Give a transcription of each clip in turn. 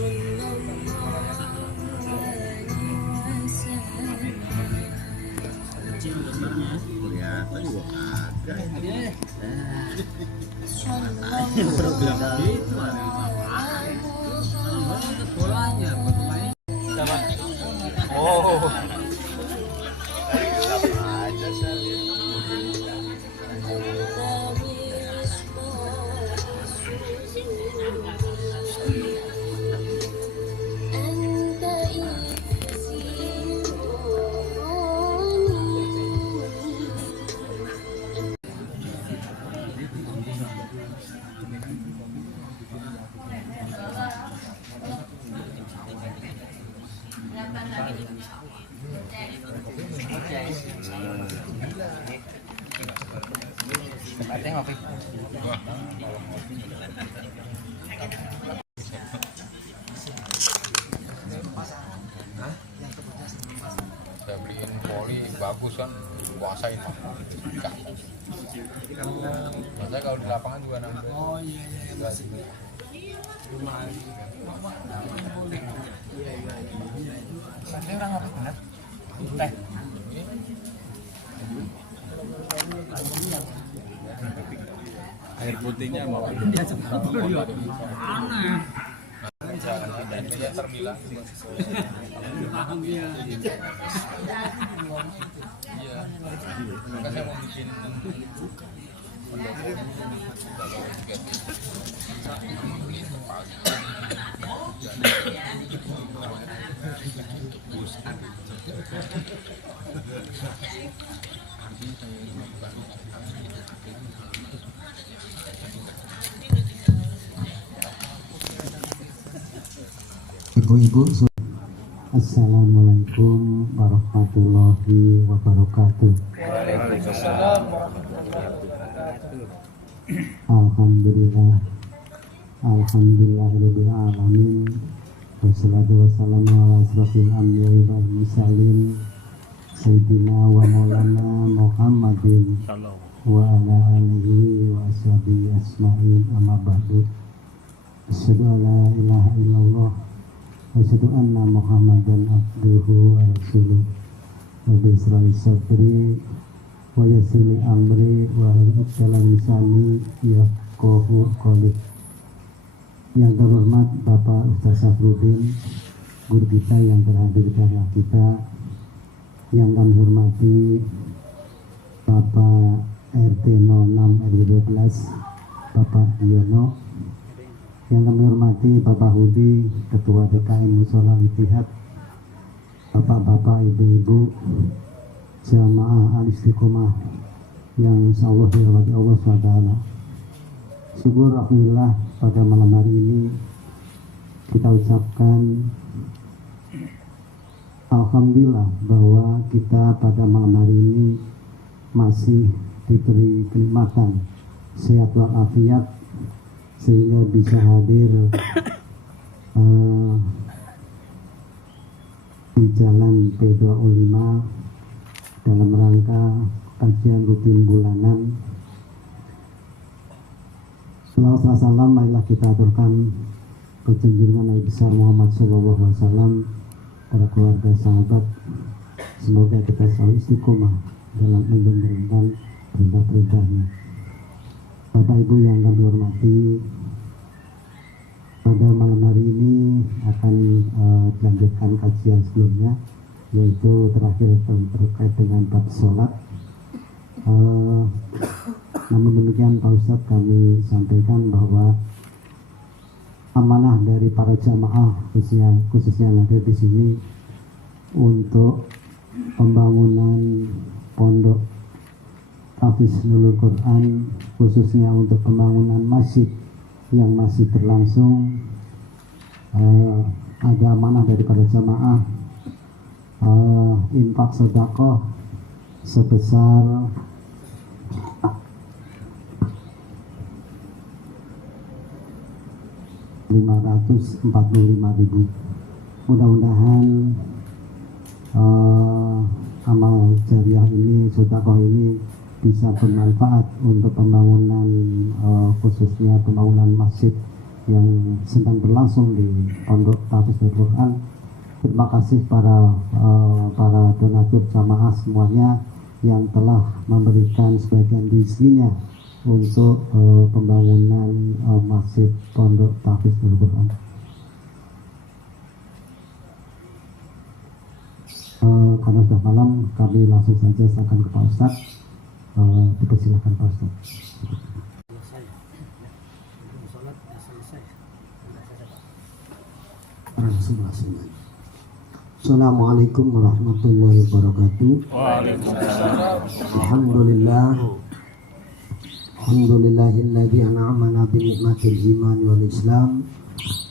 Kelihatan juga kagak. Program gitu ada bolanya oh aja ngopi. Saya beliin poli bagus kan, kuasain. Biasanya kalau di lapangan juga nambah. oh iya masih lumayan Ini orang ngopi bener. Teh. Air putihnya mau aneh jangan dia terbilang paham dia iya maka saya mau bikin Ibu-ibu, Assalamualaikum warahmatullahi wabarakatuh. Alhamdulillah, alhamdulillahirabbil alamin. Wassalatu wassalamu ala asrofil anbiya'i wal mursalin sayyidina wa maulana Muhammadin wa ala alihi wa ashabihi asma'in, amma ba'du. Asyhadu an la ilaha illallah wa asyhadu anna Muhammadan abduhu wa rasuluh. Wa bi isra'i sadri wa yassir amri wa hlul 'uqdatam min lisani yafqahu qawli. Yang terhormat Bapak Ustaz Safruddin, guru kita yang terhadir di tengah kita. Yang kami hormati Bapak RT 06 RW 12 Bapak Yono. Yang kami hormati Bapak Hudi, Ketua DKM Mushola Ittihad, Bapak-bapak, ibu-ibu, jamaah al-istiqomah yang insyaallah dirahmati Allah SWT. Syukur alhamdulillah pada malam hari ini kita ucapkan alhamdulillah bahwa kita pada malam hari ini masih diberi kenikmatan sehat walafiat sehingga bisa hadir di Jalan P25 dalam rangka kajian rutin bulanan. Salawat salam marilah kita aturkan junjungan Nabi besar Muhammad SAW pada keluarga sahabat. Semoga kita selalu istiqomah dalam menjalankan perintah-perintahnya. Bapak Ibu yang kami hormati, pada malam hari ini akan dilanjutkan kajian sebelumnya, yaitu terakhir terkait dengan bab sholat. Namun demikian Pak Ustadz, kami sampaikan bahwa amanah dari para jamaah khususnya yang ada di sini untuk pembangunan pondok Hafiz Nurul Quran, khususnya untuk pembangunan masjid yang masih berlangsung, ada amanah daripada jamaah infak sedekah sebesar 545.000. Mudah-mudahan amal jariah ini, sedekah ini bisa bermanfaat untuk pembangunan khususnya pembangunan masjid yang sedang berlangsung di Pondok Tahfidzul Quran. Terima kasih para donatur jamaah semuanya yang telah memberikan sebagian rezekinya untuk pembangunan masjid Pondok Tahfidzul Quran. Karena sudah malam, kami langsung saja serahkan ke Pak Ustadz. Dipersilakan Pak Ustadz. Assalamualaikum warahmatullahi wabarakatuh. Alhamdulillah. Alhamdulillahilladzi an'amana bi ni'matil iman wal islam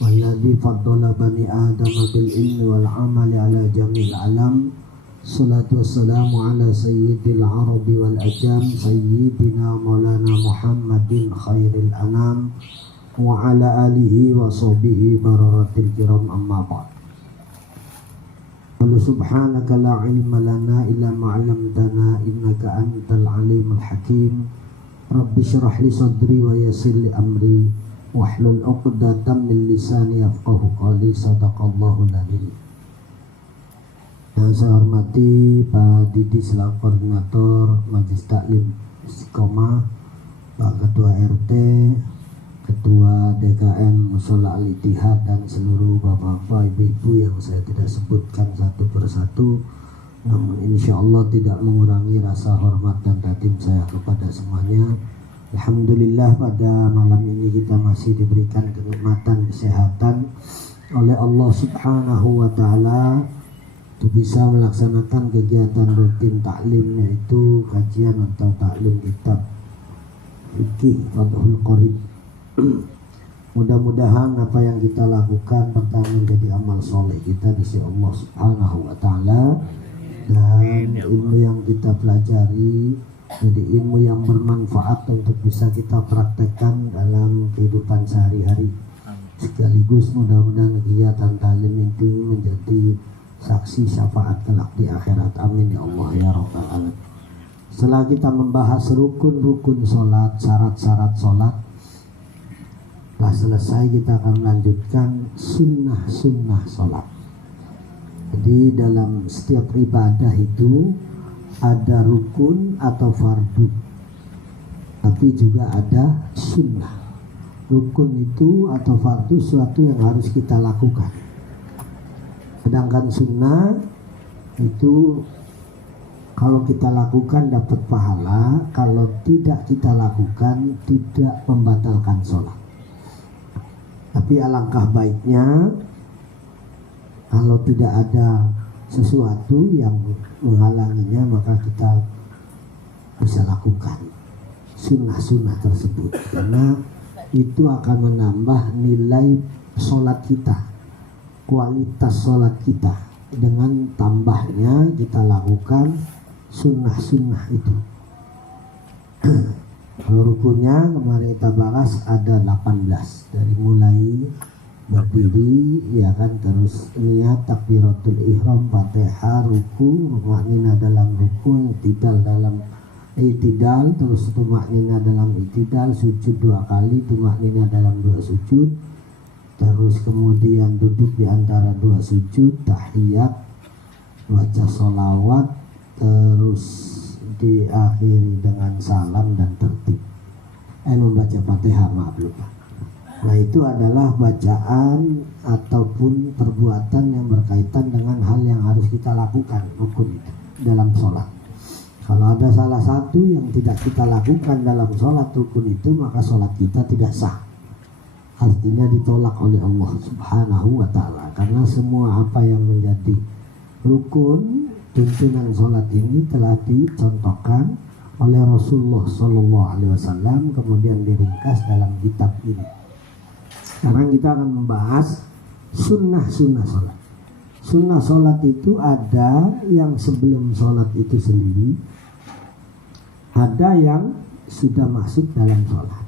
walladzi faddala bani adama bil ilmi wal amali ala jamil alam. Salatu wassalamu ala sayyidil arabi wal ajam sayyidina maulana Muhammadin khairil anam wa ala alihi wa sahbihi bararatil kiram, amma ba'd. Subhanaka la ilma lana illa ma 'allamtana innaka antal alimul hakim. Rabbi shrah li sadri wa yassir li amri wahlul 'uqdatam min lisani yafqahu qawli. Sadaqallahu al-'azim. Yang saya hormati Pak Didi selaku koordinator Majelis Taklim Istiqomah, Pak Ketua RT, Ketua DKM Mushola Al-Ittihad, dan seluruh bapak-bapak, ibu-ibu yang saya tidak sebutkan satu persatu, namun insya Allah tidak mengurangi rasa hormat dan takdim saya kepada semuanya. Alhamdulillah, pada malam ini kita masih diberikan kenikmatan kesehatan oleh Allah Subhanahu wa Ta'ala untuk bisa melaksanakan kegiatan rutin taklim, yaitu kajian atau taklim kitab fikih Fathul Qorib. Mudah-mudahan apa yang kita lakukan pertama menjadi amal soleh kita di sisi Allah Subhanahu wa Ta'ala, dan ilmu yang kita pelajari jadi ilmu yang bermanfaat untuk bisa kita praktekkan dalam kehidupan sehari-hari. Sekaligus mudah-mudahan kegiatan taklim ini menjadi saksi syafaat kelak di akhirat. Amin ya Allah ya Rabbal alamin. Setelah kita membahas rukun-rukun sholat, syarat-syarat sholat, setelah selesai kita akan melanjutkan sunnah-sunnah sholat. Jadi dalam setiap ibadah itu ada rukun atau fardu, tapi juga ada sunnah. Rukun itu atau fardu sesuatu yang harus kita lakukan, sedangkan sunnah itu kalau kita lakukan dapat pahala, kalau tidak kita lakukan tidak membatalkan sholat. Tapi alangkah baiknya kalau tidak ada sesuatu yang menghalanginya, maka kita bisa lakukan sunnah-sunnah tersebut, karena itu akan menambah nilai sholat kita, kualitas sholat kita, dengan tambahnya kita lakukan sunnah-sunnah itu. Kalau rukunnya kemarin kita bahas ada 18, dari mulai berdiri ya kan, terus niat, takbiratul ihram, Fatihah, ruku, tumaknina dalam ruku, i'tidal dalam i'tidal, terus tumaknina dalam i'tidal, sujud 2 kali, tumaknina dalam 2 sujud, terus kemudian duduk di antara 2 sujud, tahiyat, baca sholawat, terus diakhiri dengan salam dan tertib. Membaca Fatihah, maaf lupa. Nah, itu adalah bacaan ataupun perbuatan yang berkaitan dengan hal yang harus kita lakukan, rukun itu dalam sholat. Kalau ada salah satu yang tidak kita lakukan dalam sholat rukun itu, maka sholat kita tidak sah. Artinya ditolak oleh Allah Subhanahu wa Ta'ala, karena semua apa yang menjadi rukun tuntunan sholat ini telah dicontohkan oleh Rasulullah SAW, kemudian diringkas dalam kitab ini. Sekarang kita akan membahas sunnah-sunnah sholat. Sunnah sholat itu ada yang sebelum sholat itu sendiri, ada yang sudah masuk dalam sholat.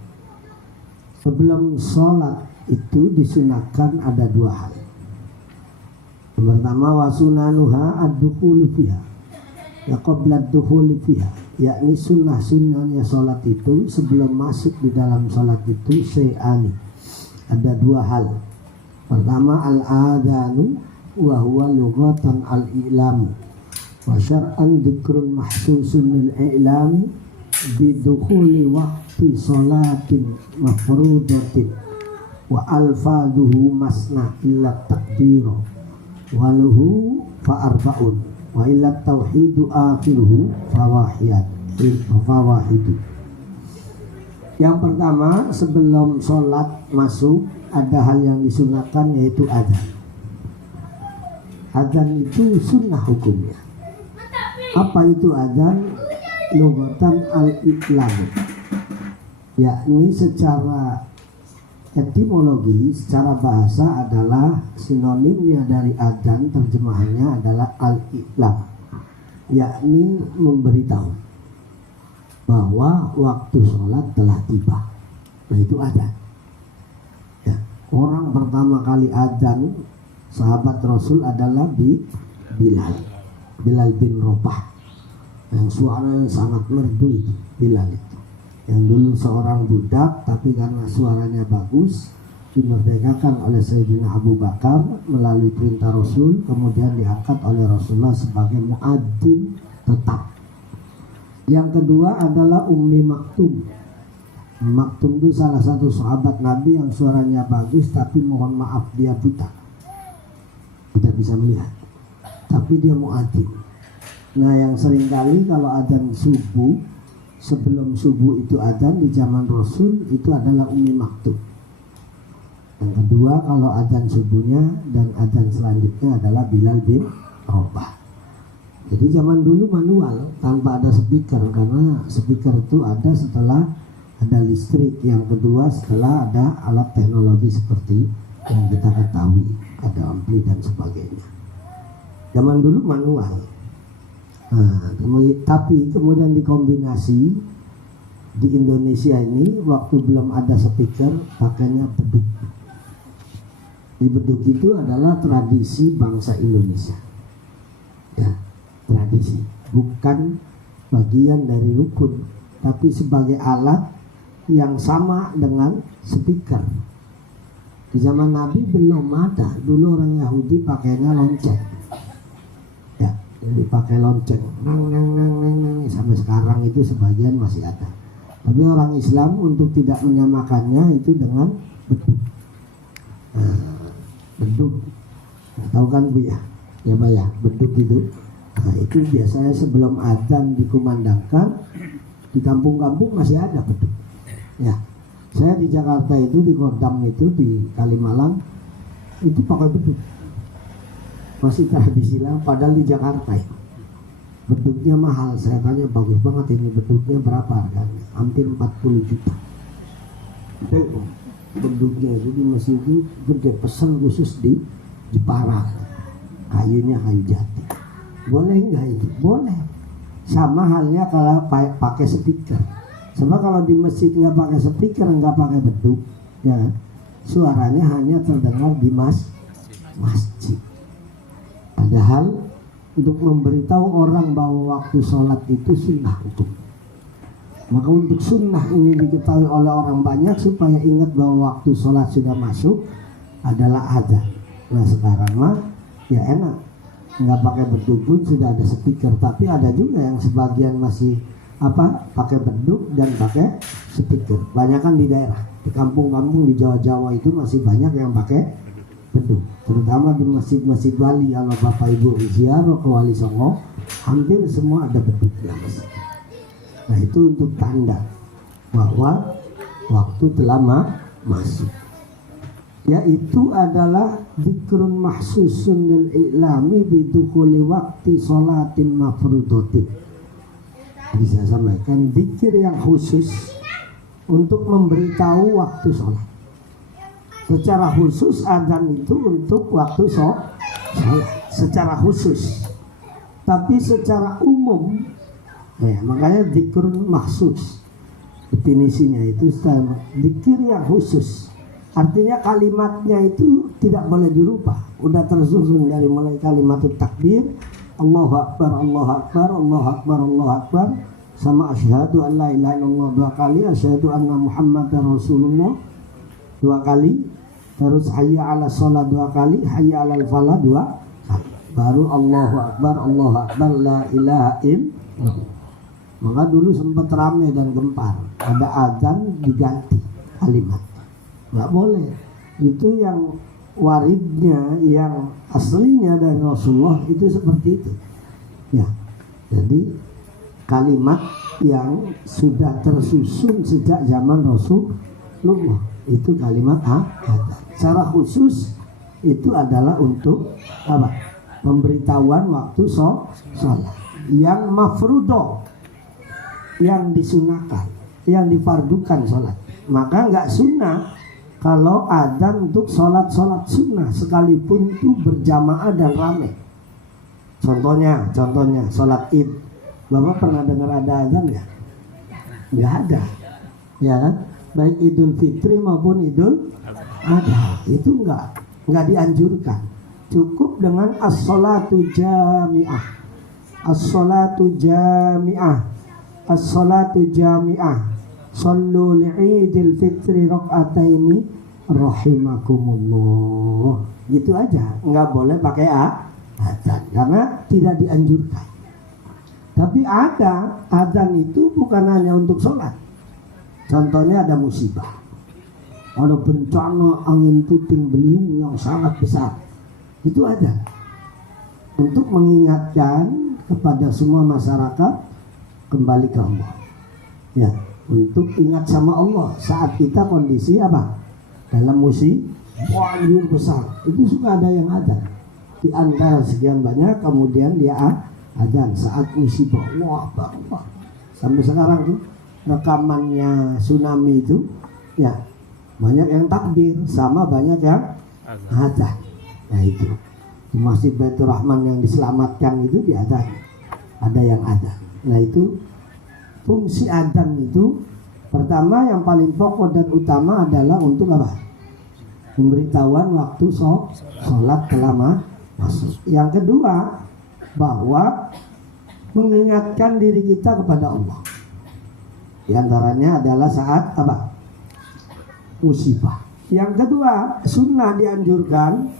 Sebelum sholat itu disunahkan ada 2 hal. Yang pertama, wasunanuha ad-dukhulu fiha, ya qabla ad-dukhuli fiha, yakni sunnah-sunnahnya sholat itu sebelum masuk di dalam sholat itu syai'ani, ada dua hal. Pertama al-adanu wa huwa lughatan al-i'lam wa syar'an dzikrun mahsusun lil i'lam bidukhuli waqti sholatin mafrudatin wa alfaduhu masna illa takbiro waluhu fa arba'un wa illa tauhidu akhiruhu fawahidu. Yang pertama, sebelum sholat masuk ada hal yang disunahkan, yaitu adzan. Adzan itu sunnah hukumnya. Apa itu adzan? Lughatan al-iqlam, yakni secara etimologi, secara bahasa adalah sinonimnya dari adzan, terjemahannya adalah al-iqlam, yakni memberitahu bahwa waktu sholat telah tiba. Nah itu adzan. Ya, orang pertama kali adzan sahabat Rasul adalah Bilal bin Rabah, yang suaranya sangat merdu itu Bilal itu, yang dulu seorang budak tapi karena suaranya bagus dimerdekakan oleh Sayyidina Abu Bakar melalui perintah Rasul, kemudian diangkat oleh Rasulullah sebagai muadzin tetap. Yang kedua adalah Ummi Maktum. Maktum itu salah satu sahabat Nabi yang suaranya bagus tapi mohon maaf dia buta, tidak bisa melihat, tapi dia muadzin. Nah yang seringkali kalau adzan subuh, sebelum subuh itu adzan di zaman Rasul itu adalah Ummi Maktum. Yang kedua kalau adzan subuhnya dan adzan selanjutnya adalah Bilal bin Rabah. Jadi zaman dulu manual tanpa ada speaker, karena speaker itu ada setelah ada listrik. Yang kedua setelah ada alat teknologi seperti yang kita ketahui, ada ampli dan sebagainya. Zaman dulu manual. Nah, tapi kemudian dikombinasi di Indonesia ini waktu belum ada speaker pakainya beduk. Di beduk itu adalah tradisi bangsa Indonesia. Ya, tradisi, bukan bagian dari rukun, tapi sebagai alat yang sama dengan speaker. Di zaman Nabi belum ada, dulu orang Yahudi pakainya lonceng. Ya, dipakai lonceng, nang nang nang nang nang, sampai sekarang itu sebagian masih ada. Tapi orang Islam untuk tidak menyamakannya itu dengan beduk. Nah, beduk, tahu kan Bu ya? Ya Pak ya, beduk itu. Nah itu biasanya sebelum adzan dikumandangkan, di kampung-kampung masih ada beduk. Ya, saya di Jakarta itu di Kodam itu di Kalimalang itu pakai beduk, masih tradisi lah. Padahal di Jakarta itu beduknya mahal. Saya tanya bagus banget ini beduknya berapa harganya? Hampir 40 juta. Beduknya itu di masjid itu gede, pesan khusus di Jepara, kayunya kayu jati. Boleh nggak itu? Boleh. Sama halnya kalau pakai speaker. Sebab kalau di masjid nggak pakai speaker, nggak pakai beduk, ya suaranya hanya terdengar di masjid. Padahal untuk memberitahu orang bahwa waktu sholat itu sunnah hukum. Maka untuk sunnah ini diketahui oleh orang banyak supaya ingat bahwa waktu sholat sudah masuk adalah adzan. Nah sekarang mah ya enak, nggak pakai beduk pun sudah ada speaker. Tapi ada juga yang sebagian masih pakai beduk dan pakai speaker. Banyakan di daerah, di kampung-kampung di Jawa-Jawa itu masih banyak yang pakai beduk. Terutama di masjid-masjid wali, kalau Bapak Ibu ziarah ke Wali Songo, hampir semua ada beduknya. Nah itu untuk tanda bahwa waktu telah masuk. Yaitu adalah dzikrun mahsusun lil i'lami bidukhuli waqti sholatin mafrudatin. Bisa sampaikan zikir yang khusus untuk memberitahu waktu sholat. Secara khusus adzan itu untuk waktu sholat secara khusus. Tapi secara umum, ya, makanya dzikrun mahsus definisinya itu zikir yang khusus. Artinya kalimatnya itu tidak boleh dirubah. Udah tersusun dari mulai kalimat takbir, Allahu Akbar, Allahu Akbar, Allahu Akbar, Allahu Akbar, sama asyhadu an la ilaha illallah 2 kali, asyhadu anna Muhammadar Rasulullah 2 kali, terus hayya 'ala sholat 2 kali, hayya 'alal falah 2 kali, baru Allahu Akbar la ilaha illallah. Maka dulu sempat ramai dan gempar, ada azan diganti kalimat, nggak boleh. Itu yang waridnya, yang aslinya dari Rasulullah itu seperti itu ya. Jadi kalimat yang sudah tersusun sejak zaman Rasulullah itu kalimat azan. Secara khusus itu adalah untuk apa? Pemberitahuan waktu sholat yang mafruḍo, yang disunahkan, yang difardukan sholat. Maka nggak sunnah kalau adzan untuk sholat sunnah, sekalipun itu berjamaah dan ramai. Contohnya sholat id. Bapak pernah dengar ada adzan ya? Nggak ada, ya kan? Baik Idul Fitri maupun Idul Adha itu nggak dianjurkan. Cukup dengan as-sholatu jami'ah, as-sholatu jami'ah, as-sholatu jami'ah, sallu li'idil fitri rak'ataini rahimakumullah. Gitu aja, nggak boleh pakai adzan karena tidak dianjurkan. Tapi ada adzan itu bukan hanya untuk sholat. Contohnya ada musibah, ada bencana angin puting beliung yang sangat besar, itu ada untuk mengingatkan kepada semua masyarakat kembali ke Allah ya, untuk ingat sama Allah saat kita kondisi apa, dalam musibah banjir besar. Itu suka ada yang ada di antara sekian banyak, kemudian dia adzan saat musibah. Wah, sampai sekarang tuh rekamannya tsunami itu ya, banyak yang takbir sama banyak yang adzan. Nah itu di Masjid Baitur Rahman yang diselamatkan itu di adzan, ada yang adzan. Nah itu fungsi adzan itu pertama yang paling pokok dan utama adalah untuk apa? Pemberitahuan waktu sholat telah masuk. Yang kedua bahwa mengingatkan diri kita kepada Allah. Di antaranya adalah saat apa? Musibah. Yang kedua, sunnah dianjurkan,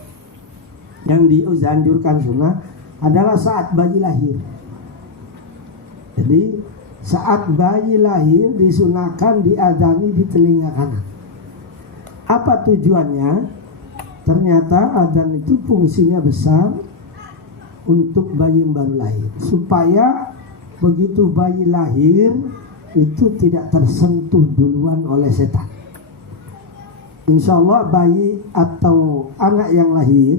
yang dianjurkan sunnah adalah saat bayi lahir. Jadi saat bayi lahir disunahkan diadzani di telinga kanan. Apa tujuannya? Ternyata adzan itu fungsinya besar untuk bayi yang baru lahir, supaya begitu bayi lahir itu tidak tersentuh duluan oleh setan. Insya Allah bayi atau anak yang lahir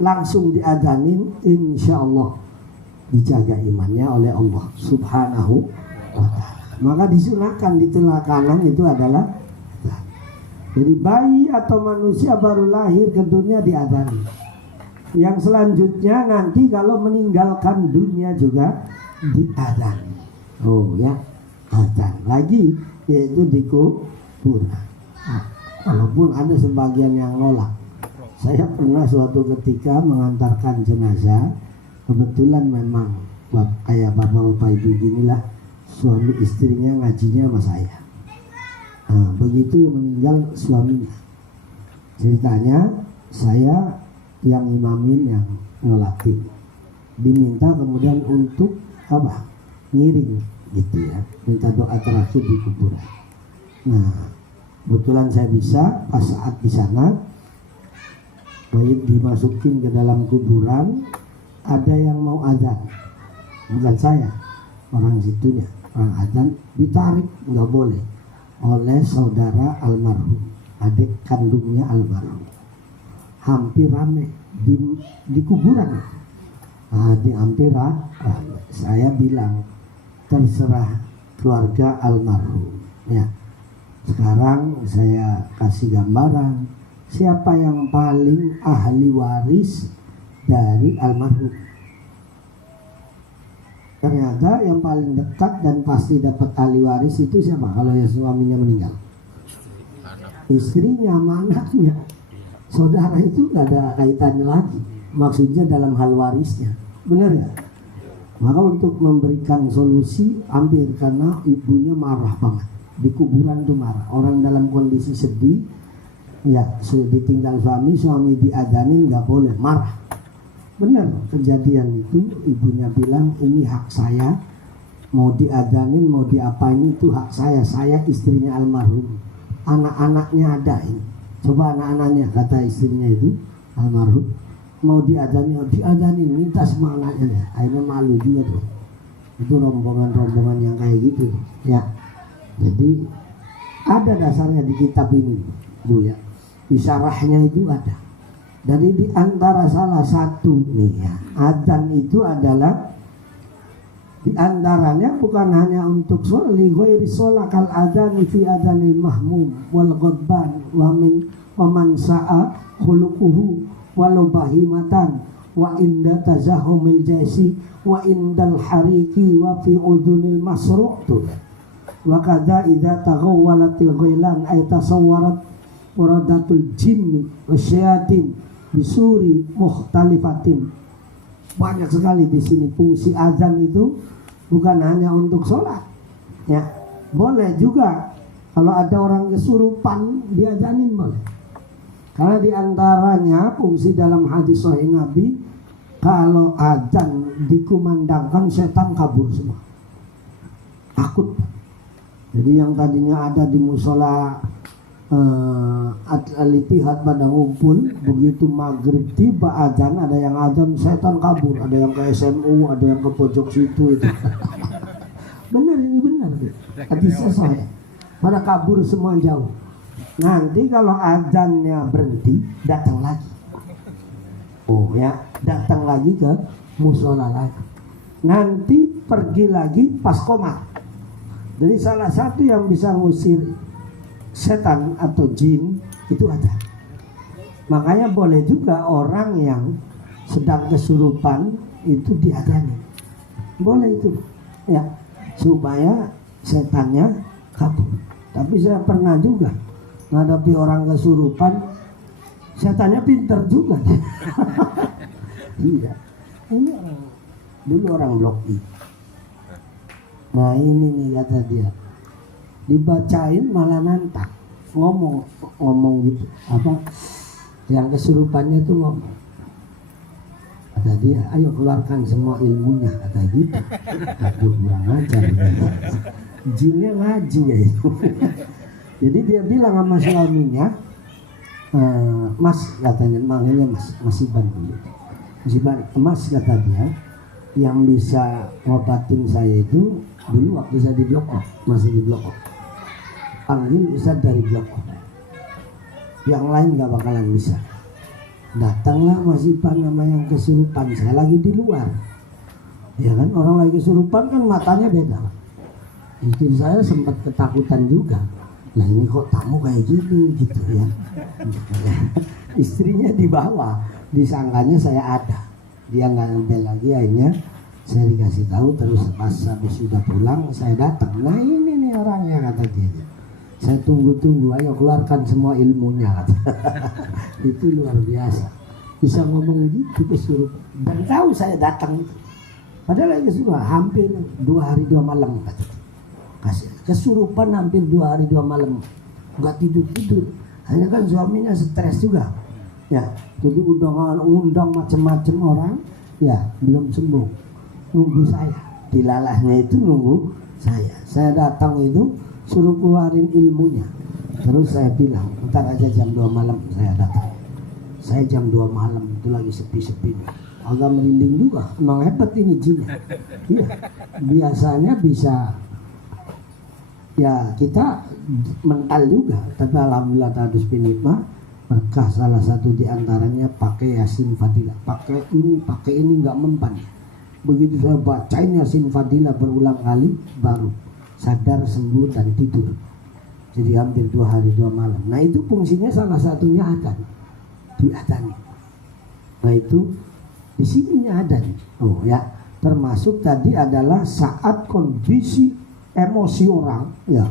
langsung diadzanin, insya Allah dijaga imannya oleh Allah Subhanahu wa ta'ala. Maka disunahkan di telinga kanan itu adalah adzan. Jadi bayi atau manusia baru lahir ke dunia diadzani. Yang selanjutnya nanti kalau meninggalkan dunia juga diadzani. Oh ya, adzan lagi, yaitu di kuburan. Walaupun ada sebagian yang nolak. Saya pernah suatu ketika mengantarkan jenazah, kebetulan memang kayak bapak-bapak ibu ginilah, suami istrinya ngajinya sama saya. Nah, begitu meninggal suaminya, ceritanya saya yang imamin, yang ngelatih, diminta kemudian untuk apa? Ngiring gitu ya, minta doa terakhir di kuburan. Nah, kebetulan saya bisa, pas saat di sana baik dimasukin ke dalam kuburan, ada yang mau adzan, bukan saya, orang situnya, orang adzan, ditarik nggak boleh oleh saudara almarhum, adik kandungnya almarhum. Hampir rame di kuburan. Nah, hampir rame. Saya bilang terserah keluarga almarhum ya. Sekarang saya kasih gambaran siapa yang paling ahli waris dari almarhum. Ternyata yang paling dekat dan pasti dapat ahli waris itu siapa? Kalau yang suaminya meninggal, istrinya, anaknya. Saudara itu gak ada kaitannya lagi, maksudnya dalam hal warisnya, benar ya? Maka untuk memberikan solusi hampir, karena ibunya marah banget di kuburan tuh, marah. Orang dalam kondisi sedih Ya, ditinggal suami diadanin nggak boleh, marah. Benar kejadian itu, ibunya bilang ini hak saya, mau diadanin mau diapain itu hak saya istrinya almarhum, anak-anaknya ada ini, coba anak-anaknya, kata istrinya itu almarhum, mau diadanin minta semua anaknya, akhirnya malu juga tuh. Itu rombongan yang kayak gitu ya. Jadi ada dasarnya di kitab ini Bu ya, di syarahnya itu ada. Dari di antara salah satu nih ya, adzan itu adalah di antaranya bukan hanya untuk sholli ghairi sholat kal adzan fi adzanil mahmum wal ghadban wa man sa'a khuluquhu walau bahimatan wa inda tazahumil jasi wa indal hariki wa fi udunil masru' tuh. Wa kadza idza taghawwalatil ghailan ay tasawwarat waradatul jinni wasyayatin bisuri mukhtalifatin. Banyak sekali di sini fungsi azan itu bukan hanya untuk sholat ya, boleh juga kalau ada orang kesurupan diazanin boleh. Karena diantaranya fungsi dalam hadis sahih Nabi, kalau azan dikumandangkan setan kabur semua, takut. Jadi yang tadinya ada di musola Al-Ittihad pada ngumpul, begitu maghrib tiba azan, ada yang azan setan kabur, ada yang ke SMU, ada yang ke pojok situ itu. Benar, ini benar hadisnya saya, pada kabur semua jauh. Nanti kalau azannya berhenti, datang lagi. Oh ya, datang lagi ke musola lagi. Nanti pergi lagi pas komat. Jadi salah satu yang bisa ngusir setan atau jin itu ada. Makanya boleh juga orang yang sedang kesurupan itu diadani, boleh itu ya, supaya setannya kabur. Tapi saya pernah juga menghadapi orang kesurupan, setannya pinter juga. Iya, ini dulu orang Blok I. Nah ini nih kata dia, dibacain malah nantang, ngomong gitu, apa yang kesurupannya tuh ngomong, kata dia, ayo keluarkan semua ilmunya, kata gitu. Aduh kurang ajar, jinnya ngaji ya itu. Jadi dia bilang sama suaminya, Mas katanya, manggilnya Mas Iban dulu, Mas kata dia, yang bisa ngobatin saya itu dulu waktu saya di Blok O, masih di Blok O, panggil Ustaz dari Blok O, yang lain gak bakalan bisa. Datanglah Mas Ipan nama yang kesurupan, saya lagi di luar ya kan, orang lagi kesurupan kan matanya beda. Istri saya sempat ketakutan juga, lah ini kok tamu kayak gini gitu ya. Istrinya di bawah, disangkanya saya ada, dia nggak nempel lagi. Akhirnya saya dikasih tahu, terus pas habis sudah pulang saya datang, nah ini nih orangnya, kata dia. Saya tunggu-tunggu, ayo keluarkan semua ilmunya, kata. Itu luar biasa, bisa ngomong gitu kesurupan dan tahu saya datang itu. Padahal lagi sudah hampir 2 hari 2 malam, kata. Kesurupan hampir 2 hari 2 malam, nggak tidur. Hanya kan suaminya stres juga ya, jadi undang macam-macam orang ya, belum sembuh, nunggu saya, dilalahnya itu nunggu saya datang itu suruh keluarin ilmunya. Terus saya bilang ntar aja jam 2 malam saya datang. Saya jam 2 malam itu lagi sepi-sepi, agak merinding juga, emang hebat ini jinnya. Iya, biasanya bisa ya kita mental juga, tapi alhamdulillah tadus pinitma berkah. Salah satu diantaranya pakai Yasin Fadilah, pakai ini nggak mempan. Begitu saya bacain Yasin Fadilah berulang kali, baru sadar, sembuh dan tidur. Jadi hampir 2 hari 2 malam. Nah itu fungsinya salah satunya adzan, diadzani. Nah itu di sininya adzan. Oh ya, termasuk tadi adalah saat kondisi emosi orang ya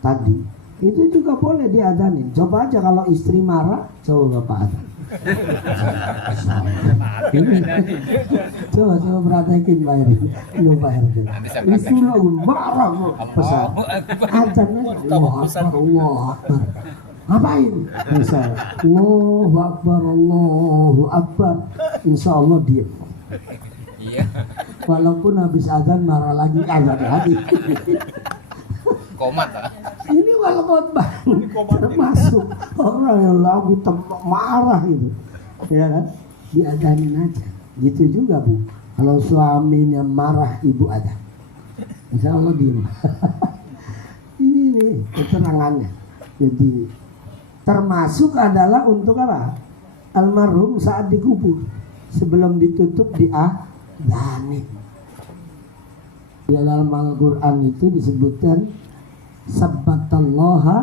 tadi, itu juga boleh diadanin. Coba aja kalau istri marah, coba Bapak adzan. Coba perhatikan Pak Eri, lu Pak Eri. Istri lo marah kok, pesan adzannya Allah Akbar. ngapain? Misal, Allahu Akbar, Allahu Akbar, insya Allah diem. Iya. Walaupun habis azan marah lagi, azan lagi. Komat ah. Ini walau khotbah termasuk orang yang lagi marah gitu, ya kan? Diadanin aja. Gitu juga Bu. Kalau suaminya marah, ibu ada. Insya Allah diem. Ini nih keterangannya. Jadi termasuk adalah untuk apa? Almarhum saat dikubur sebelum ditutup diadani. Di dalam Al-Quran itu disebutkan sabbatallaha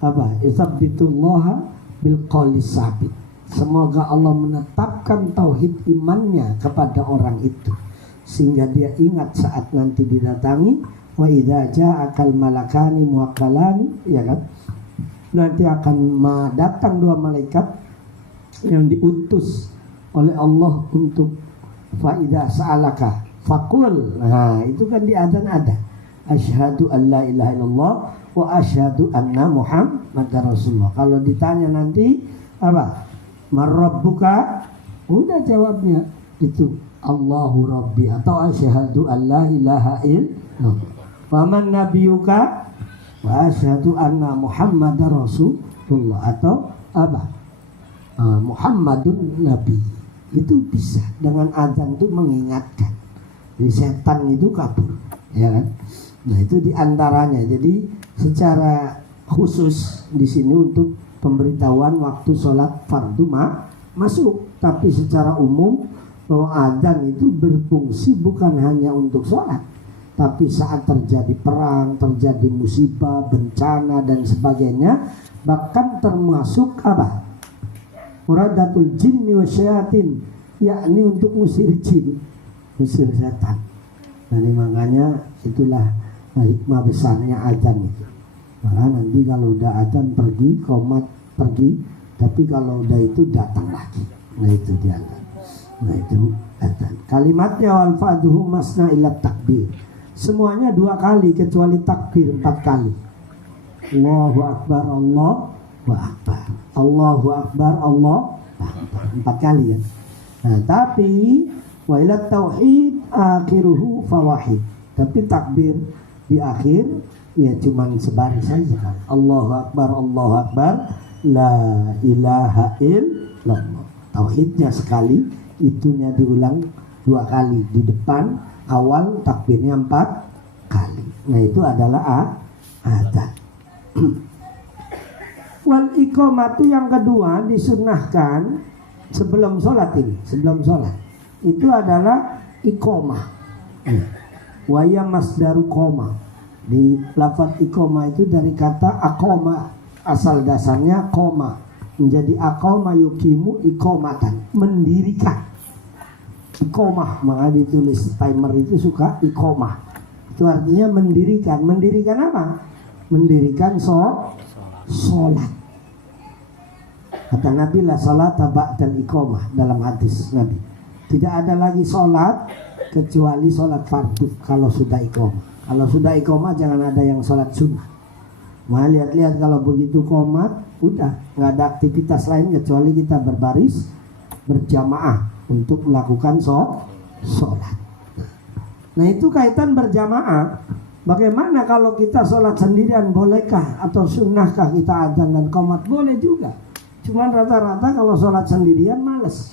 apa? Isabbitullaha bil qawli sabit. Semoga Allah menetapkan tauhid imannya kepada orang itu sehingga dia ingat saat nanti didatangi wa idza ja'akal malakani muwakkalani, ya kan? Nanti akan datang dua malaikat yang diutus oleh Allah untuk fa idza sa'alaka faqul. Nah, itu kan di adzan ada. Asyhadu an la ilaha illallah wa asyhadu anna Muhammadar Rasulullah. Kalau ditanya nanti apa? Marrabbuka? Udah jawabnya itu Allahu Rabbi atau asyhadu an la ilaha illallah. Faman nabiyuka? Wa asyhadu anna Muhammadar Rasulullah atau apa? Muhammadun Nabi. Itu bisa dengan azan itu mengingatkan. Jadi setan itu kabur, ya kan? Nah, itu diantaranya. Jadi secara khusus di sini untuk pemberitahuan waktu sholat fardu masuk, tapi secara umum bahwa azan itu berfungsi bukan hanya untuk sholat, tapi saat terjadi perang, terjadi musibah, bencana dan sebagainya, bahkan termasuk apa? Muradatul jinni wa syayatin, yakni untuk musir jin, musir setan. Jadi makanya itulah hikmah besarnya azan itu. Maka nanti kalau udah azan pergi, qomat pergi, tapi kalau udah itu datang lagi. Nah itu dia. Nah itu azan. Kalimatnya wal fadhu masna illa takbir. Semuanya 2 kali kecuali takbir 4 kali. Allahu Akbar, Allahu Akbar, Allahu Akbar, Allahu Akbar 4 kali ya. Nah tapi wa ila tauhid akhiruhu fawahid. Tapi takbir di akhir ya cuman sebaris saja kan. Allahu Akbar, Allahu Akbar, la ilaha illallah. Tauhidnya sekali, itunya diulang 2 kali di depan, awal takbirnya 4 kali. Nah itu adalah adzan. Wal iqamatu yang kedua disunnahkan sebelum sholat ini, sebelum sholat itu adalah iqamah. Waya masdaru koma. Di lafaz iqamah itu dari kata aqama, asal dasarnya koma, menjadi aqama yukimu iqamatan, mendirikan. Iqamah, maka ditulis timer itu suka iqamah. Itu artinya mendirikan. Mendirikan apa? Mendirikan sholat. Kata Nabi la salata ba'dal iqamah dalam hadis Nabi. Tidak ada lagi sholat kecuali sholat fardu kalau sudah iqamah. Kalau sudah iqamah jangan ada yang sholat sunnah. Nah lihat-lihat kalau begitu qomat, udah nggak ada aktivitas lain kecuali kita berbaris berjamaah untuk melakukan sholat. Nah itu kaitan berjamaah. Bagaimana kalau kita sholat sendirian, bolehkah atau sunnahkah kita adzan dan qomat? Boleh juga. Cuman rata-rata kalau sholat sendirian males.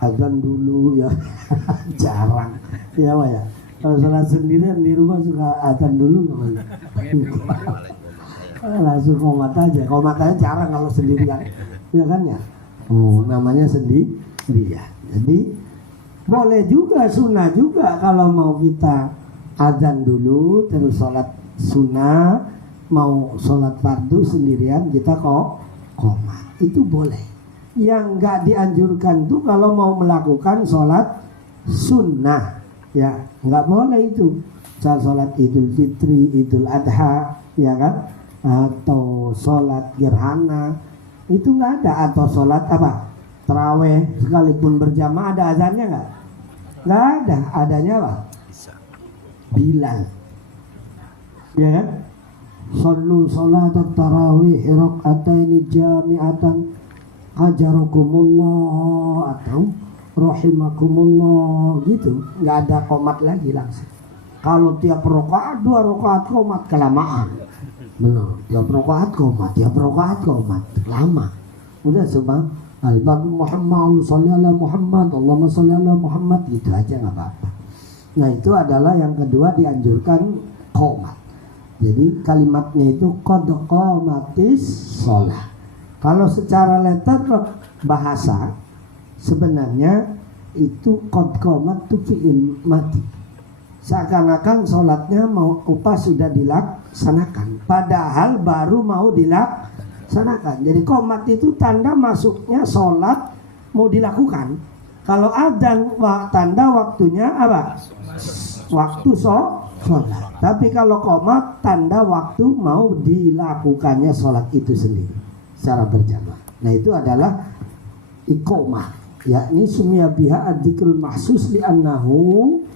Adzan dulu ya jarang ya Pak ya. Kalau sholat sendirian di rumah suka adzan dulu kemana? Langsung qomat aja jarang kalau sendirian, ya kan ya. Oh namanya sendirian. Jadi boleh juga, sunnah juga kalau mau kita adzan dulu terus sholat sunnah, mau sholat fardu sendirian kita qomat, itu boleh. Yang nggak dianjurkan tuh kalau mau melakukan sholat sunnah, ya nggak boleh itu. Sholat Idul Fitri, Idul Adha, ya kan, atau sholat gerhana itu nggak ada. Atau sholat apa? Taraweh sekalipun berjamaah ada azannya nggak? Nggak ada. Adanya apa? Bilal, ya kan? sallu salatat tarawih rak'ataini jami'atan ajarukumullah atau rahimakumullah gitu, nggak ada qomat lagi langsung. Kalau tiap rakaat 2 rakaat qomat kelamaan. Benar, tiap rakaat qomat lama. Udah sebab Al-Baqi Muhammad sholli ala Muhammad Allahumma sholli ala Muhammad gitu aja nggak apa-apa. Nah itu adalah yang kedua dianjurkan qomat. Jadi kalimatnya itu qad qamatis shalah. Kalau secara letter bahasa sebenarnya itu qad qamat itu fi'il mati. Seakan-akan sholatnya mau sudah dilaksanakan, padahal baru mau dilaksanakan. Jadi qomat itu tanda masuknya sholat mau dilakukan. Kalau adzan tanda waktunya apa? Waktu sholat. Tapi kalau qomat tanda waktu mau dilakukannya sholat itu sendiri secara berjamaah. Nah itu adalah iqomah, yakni sumya biha ad-dzikrul mahsus li'annahu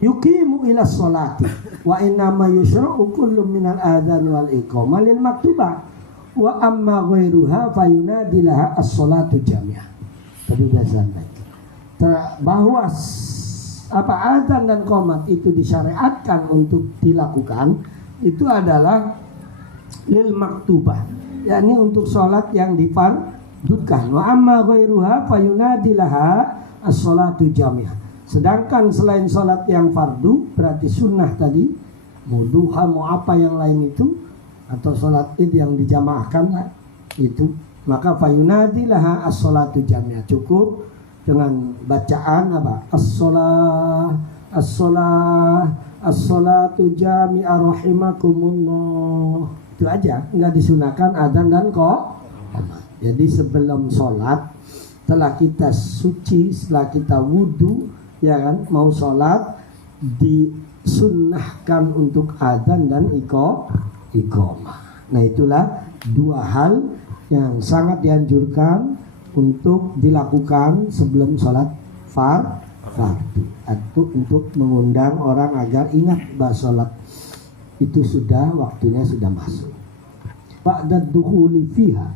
yuqimu ila sholati wa innama yushra'u kullu minal adhan wal iqamah lil maktubah wa amma ghairuha fayunadi laha as-sholatu jami'ah. Tadi sudah sampai bahwa adzan dan qomat itu disyariatkan untuk dilakukan itu adalah lil maktubah, yakni untuk sholat yang difardukan. Wa amma ghairuha fayunadi laha as-sholatu jami'ah. Sedangkan selain sholat yang fardu berarti sunnah tadi, mau duha mau apa yang lain itu, atau sholat id yang dijamaahkan lah itu, maka fayunadi laha as-sholatu jami'ah. Cukup dengan bacaan apa? As-sholah as-sholatu jami'ah rahimakumullah. Itu aja, nggak disunahkan adzan dan qomat. Jadi sebelum sholat, setelah kita suci, setelah kita wudu, ya kan, mau sholat disunnahkan untuk adzan dan iqamah. Nah itulah 2 hal yang sangat dianjurkan untuk dilakukan sebelum sholat fardu, atau untuk mengundang orang agar ingat bahwa sholat itu sudah waktunya sudah masuk. Ba'da dukhuli fiha.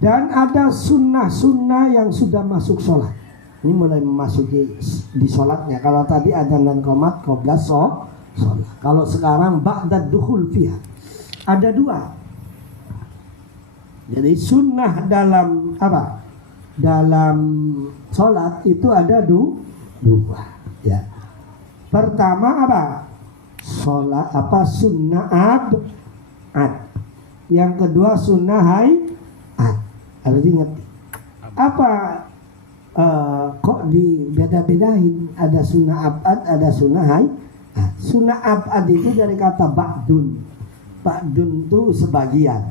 Dan ada sunnah-sunnah yang sudah masuk sholat. Ini mulai memasuki di sholatnya. Kalau tadi adzan dan qomat qabla sholat. Kalau sekarang ba'da dukhul fiha. Ada 2. Jadi sunnah dalam apa? Dalam sholat itu ada 2. Ya. Pertama apa? Sholat apa? Sunnah ad. Yang kedua sunnah hayat. Harus ingat. Apa? Kok dibeda-bedain? Ada sunnah abad, ada sunnah hayat. Sunnah abad itu dari kata ba'dun. Ba'dun itu sebagian.